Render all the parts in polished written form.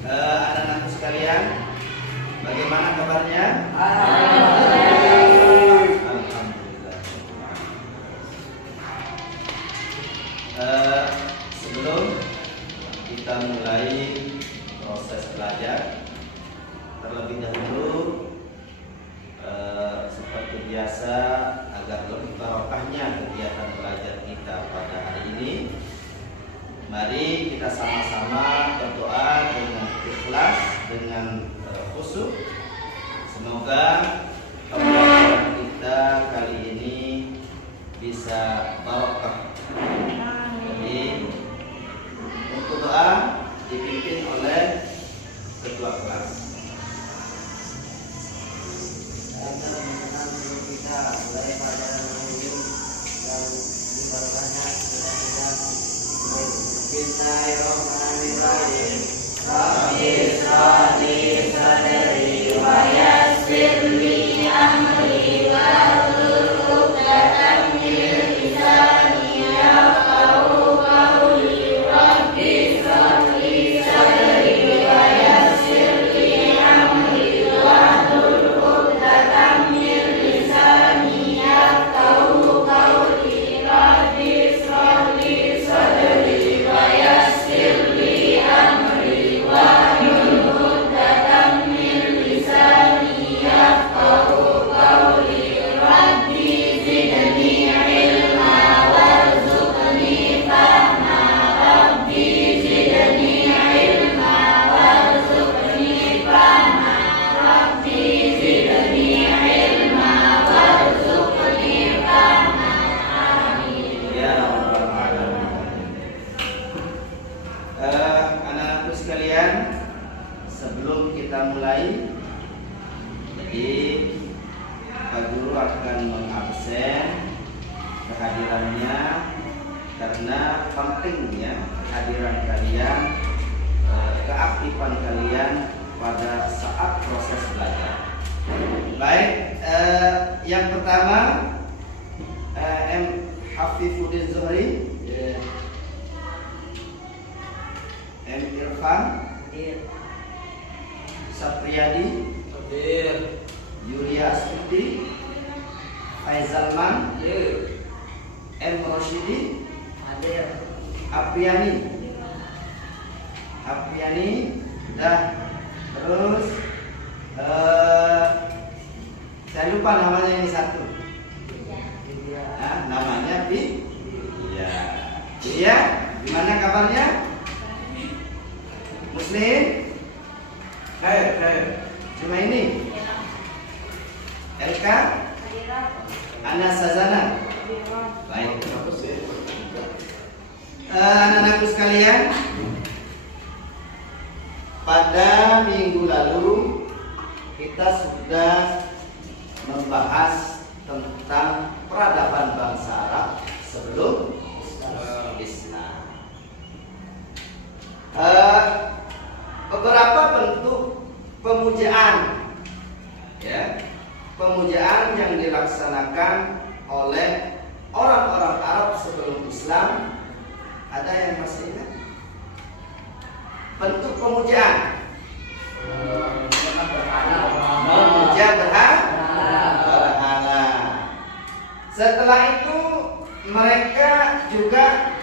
Anak-anakku sekalian, bagaimana kabarnya? Alhamdulillah. Sebelum kita mulai proses belajar, terlebih dahulu seperti biasa, agar lebih barokahnya kegiatan belajar kita pada hari ini, mari kita sama-sama berdoa dengan ikhlas, dengan khusyuk. Semoga pembelajaran kita kali ini bisa barokah. Jadi untuk doa dipimpin oleh ketua kelas. Kita mulai pelajaran yang dibarokahnya Bismillahirrahmanirrahim. Rabbi shrah li sadri wa yassir li amri wahlul 'uqdatam min lisani yafqahu qawli. Rabbi shrah li sadri wa yassir li amri wahlul 'uqdatam min lisani yafqahu qawli. Rabbi shrah li sadri wa yassir li amri wahlul 'uqdatam min lisani yafqahu qawli. Rabbi zidni ilma warzuqni fahma. Rabbi zidni ilma warzuqni fahma. Rabbi zidni ilma warzuqni fahma. Amin. Ya Rabbal Alamin. Anak-anakku sekalian, sebelum kita mulai, jadi Pak Guru akan mengabsen kehadirannya karena pentingnya kehadiran kalian, keaktifan kalian pada saat proses belajar. Baik, yang pertama M. Hafifuddin Zuhri, M. Irfan, Sapriyadi, Yulia Astuti, Faizalman, M. Roshidi, Apriani, dah. Terus saya lupa namanya ini satu. Namanya Pi. Iya. Gimana kabarnya? Muslim? Cuma ini. LK? Anas Sazana. Baik. Anak-anakku sekalian, pada minggu lalu kita sudah membahas tentang peradaban bangsa Arab sebelum Islam. Beberapa bentuk pemujaan, ya, pemujaan yang dilaksanakan oleh orang-orang Arab sebelum Islam. Ada yang masih ingat? Bentuk pemujaan. Memuja berhala. Setelah itu mereka juga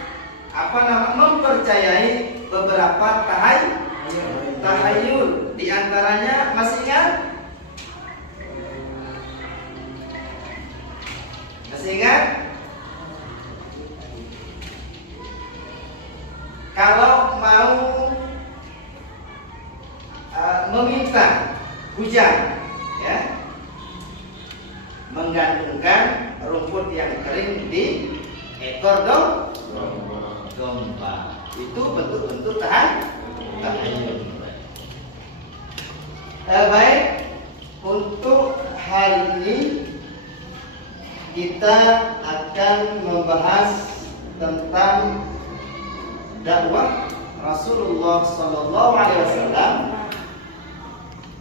mempercayai beberapa tahayul. Di antaranya masih ingat? Masih ingat? Kalau mau meminta hujan, ya, menggantungkan rumput yang kering di ekor domba. Itu bentuk-bentuk tahayul. Baik, untuk hari ini kita akan membahas tentang dakwah Rasulullah Sallallahu Alaihi Wasallam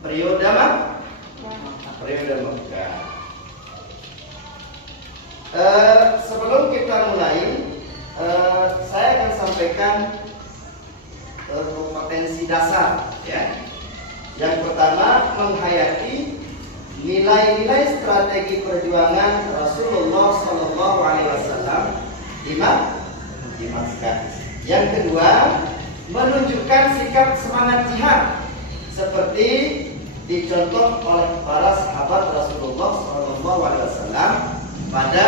periode Mekah. Sebelum kita mulai, saya akan sampaikan kompetensi dasar ya. Yang pertama, menghayati nilai-nilai strategi perjuangan Rasulullah Shallallahu Alaihi Wasallam di Makkah. Yang kedua, menunjukkan sikap semangat jihad seperti dicontoh oleh para sahabat Rasulullah Shallallahu Alaihi Wasallam pada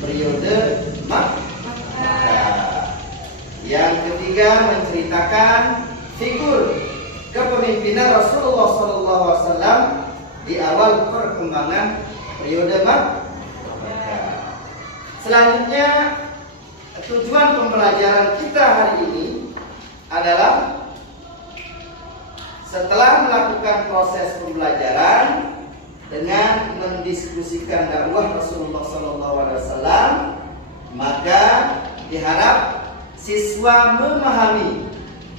periode Makkah. Yang ketiga, menceritakan figur kepemimpinan Rasulullah Shallallahu Alaihi Wasallam di awal perkembangan periode Makkah. Selanjutnya, tujuan pembelajaran kita hari ini adalah setelah melakukan proses pembelajaran dengan mendiskusikan dakwah Rasulullah SAW, maka diharap siswa memahami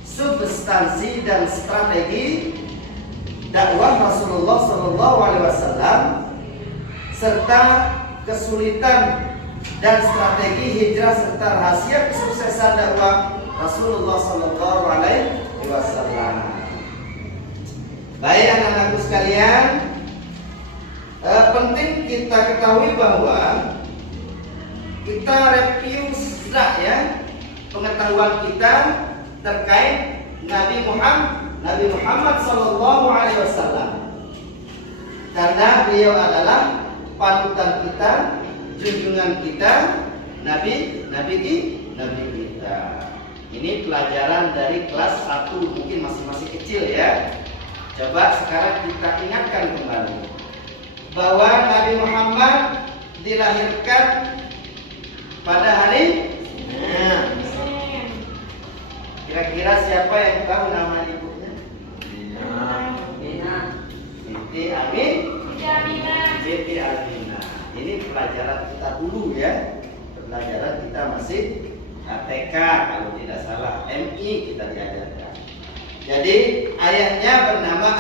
substansi dan strategi dakwah Rasulullah SAW serta kesulitan dan strategi hijrah serta rahasia kesuksesan dakwah Rasulullah SAW. Baik anak-anakku sekalian, penting kita ketahui bahwa kita review ya pengetahuan kita terkait Nabi Muhammad Sallallahu Alaihi Wasallam, karena beliau adalah panutan kita, junjungan kita, Nabi kita. Ini pelajaran dari kelas 1, mungkin masih kecil ya. Coba sekarang kita ingatkan kembali bahwa Nabi Muhammad dilahirkan pada hari kira-kira siapa yang tahu nama ibunya? Siti Aminah. Ini pelajaran kita dulu ya. Pelajaran kita masih TK kalau tidak salah, MI kita diajarkan. Jadi ayahnya bernama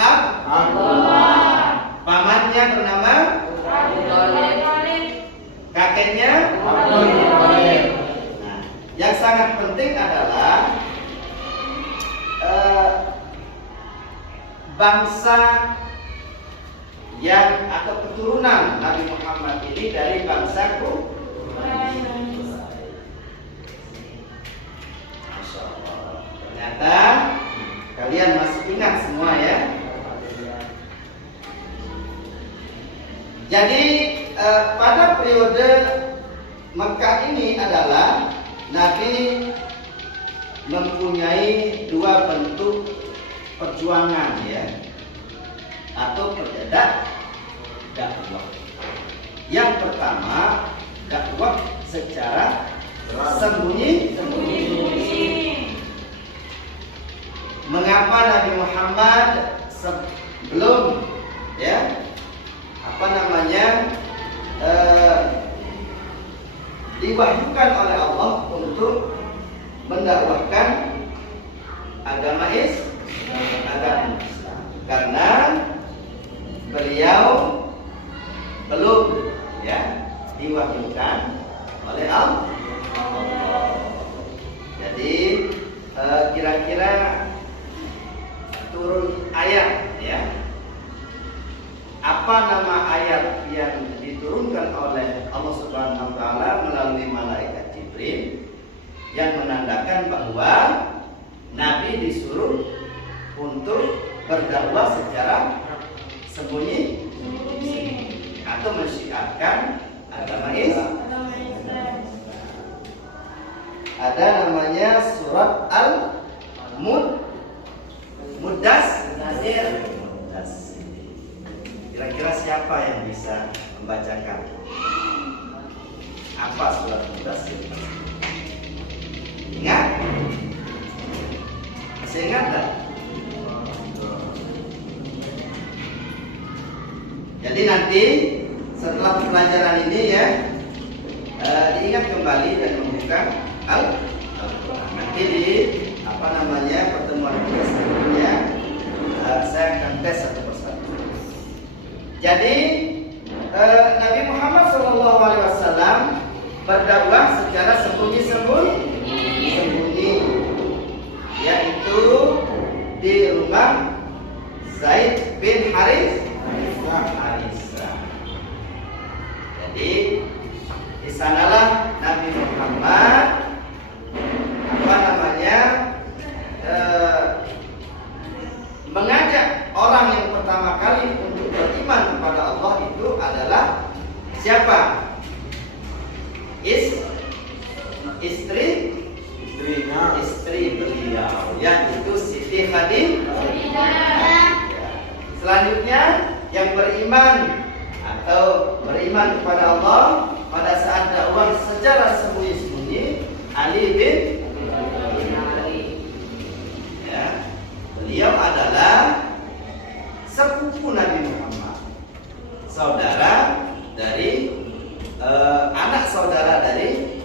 Abdullah, pamannya bernama Abu Thalib, kakeknya Abdul Muthalib. Nah, yang sangat penting adalah bangsa yang atau keturunan Nabi Muhammad ini dari bangsa Quraisy. Masya Allah. Ternyata kalian masih ingat semua ya. Jadi pada periode Mekah ini adalah Nabi mempunyai dua bentuk perjuangan ya, atau dakwah. Yang pertama, dakwah secara sembunyi. Mengapa Nabi Muhammad sebelum ya diwahyukan oleh Allah untuk mendakwahkan agama Islam, karena beliau belum ya diwahyukan oleh Allah. Jadi kira-kira turun ayat ya. Apa nama ayat yang diturunkan oleh Allah Subhanahu wa taala melalui malaikat Jibril yang menandakan bahwa Nabi disuruh untuk berdakwah secara sembunyi atau mensyiarkan agama Islam. Ada namanya surat Al-Mudassir. Kira-kira siapa yang bisa membacakan apa surat Mudassir? Ingat? Masih ingat tak? Jadi nanti setelah pelajaran ini ya diingat kembali dan membuka Al-Quran. Nanti di pertemuan kita selanjutnya saya akan tes satu persatu. Jadi Nabi Muhammad SAW berdakwah secara sembunyi, yaitu di rumah Zaid bin Harisah. Jadi di sanalah Nabi Muhammad mengajak orang yang pertama kali untuk beriman kepada Allah itu adalah siapa? Istri beliau, yaitu Siti Khadijah. Selanjutnya yang beriman atau beriman kepada Allah pada saat dakwah secara sembunyi-sembunyi, Ali bin Ali. Ya, beliau adalah sepupu Nabi Muhammad, saudara dari anak saudara dari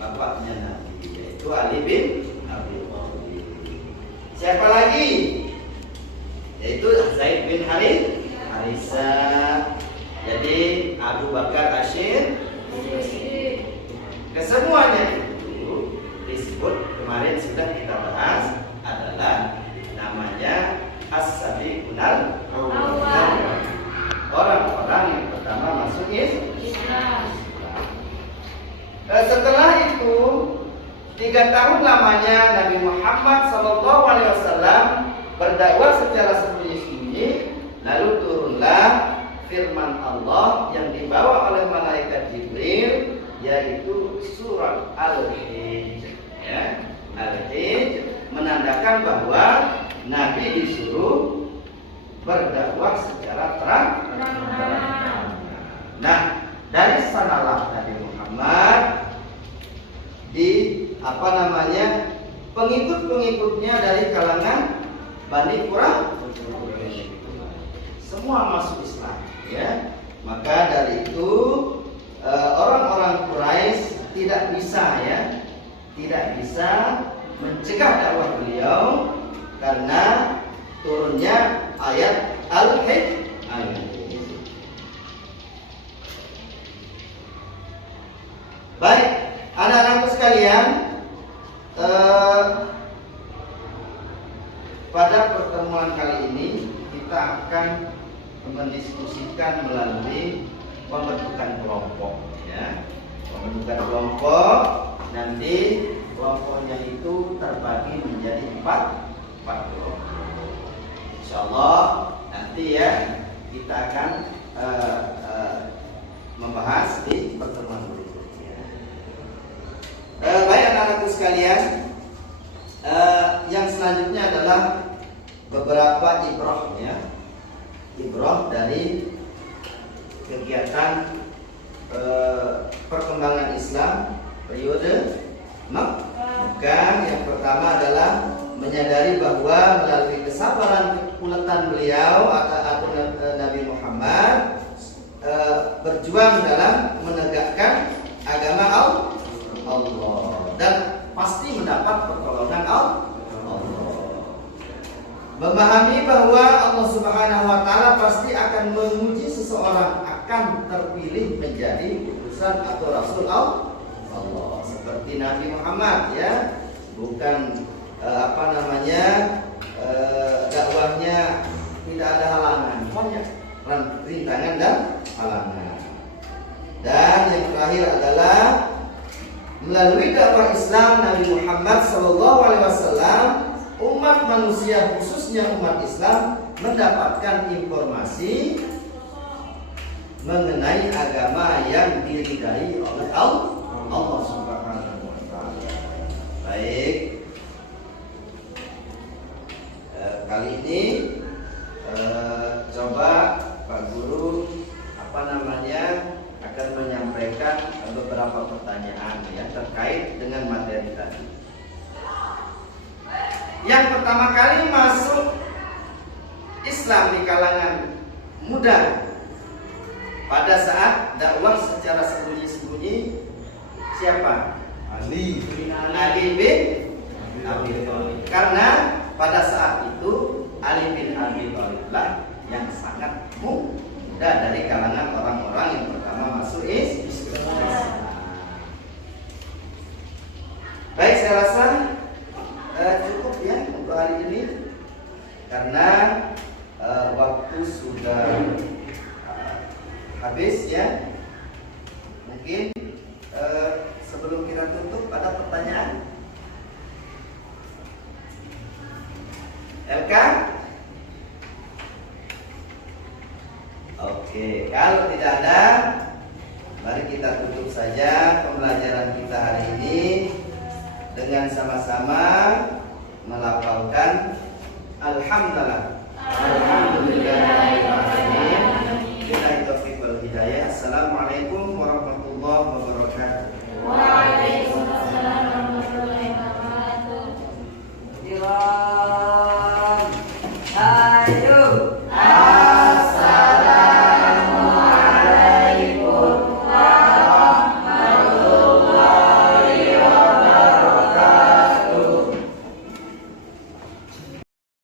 bapaknya Nabi, yaitu Ali bin Abi Thalib. Siapa lagi? Yaitu Zaid bin Harisah. Jadi Abu Bakar Asyir. Kesemuanya itu disebut kemarin sudah kita bahas adalah namanya As-Sabiqunal Awwal. Orang-orang yang pertama masuk Islam. Setelah itu 3 tahun lamanya Nabi Muhammad SAW berdakwah secara sembunyi-sembunyi. Lalu turunlah firman Allah yang dibawa oleh malaikat Jibril, yaitu surat Al-Hijr. Ya, Al-Hijr menandakan bahwa Nabi disuruh berdakwah secara terang. Nah, dari sanalah Nabi Muhammad pengikut-pengikutnya dari kalangan Bani Quraisy semua masuk Islam, ya. Maka dari itu orang-orang Quraisy tidak bisa mencegah dakwah beliau karena turunnya ayat Al-Hijr. Baik, anak-anakku sekalian, pada pertemuan kali ini kita akan mendiskusikan melalui pembentukan kelompok, ya. Pembentukan kelompok, nanti kelompoknya itu terbagi menjadi 4 kelompok. Insyaallah nanti ya kita akan membahas di pertemuan berikutnya. Baik anak-anakku sekalian, yang selanjutnya adalah beberapa ibrah dari kegiatan perkembangan Islam periode Mekah. Yang pertama adalah menyadari bahwa melalui kesabaran kekuatan beliau atau Nabi Muhammad berjuang dalam menegakkan agama Allah dan pasti mendapat pertolongan Allah. Memahami bahwa Allah Subhanahu wa taala pasti akan menguji seseorang akan terpilih menjadi utusan atau rasul Allah, seperti Nabi Muhammad, ya. Bukan dakwahnya tidak ada halangan, banyak rintangan dan halangan. Dan yang terakhir adalah melalui dakwah Islam Nabi Muhammad SAW, umat manusia khususnya umat Islam mendapatkan informasi mengenai agama yang diridai oleh Allah Subhanahu wa taala. Baik. Kali ini coba Pak Guru akan menyampaikan beberapa pertanyaan ya terkait dengan materi tadi. Yang pertama kali masuk Islam di kalangan muda pada saat dakwah secara sembunyi-sembunyi siapa? Ali bin Abi Thalib. Karena pada saat itu Ali bin Abi Thalib lah yang sangat muda dari kalangan orang-orang yang pertama masuk Islam. Baik, saya rasa cukup ya untuk karena waktu sudah habis ya. Mungkin sebelum kita tutup ada pertanyaan? LK? Oke, kalau tidak ada, mari kita tutup saja pembelajaran kita hari ini dengan sama-sama melafalkan alhamdulillah.